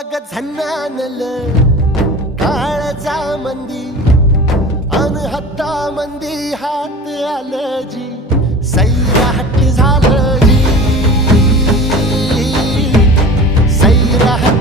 अग झन्नानल काळजा मंदी अन हत्ता मंदी हात आलं जी सैराट झालं जी सैराट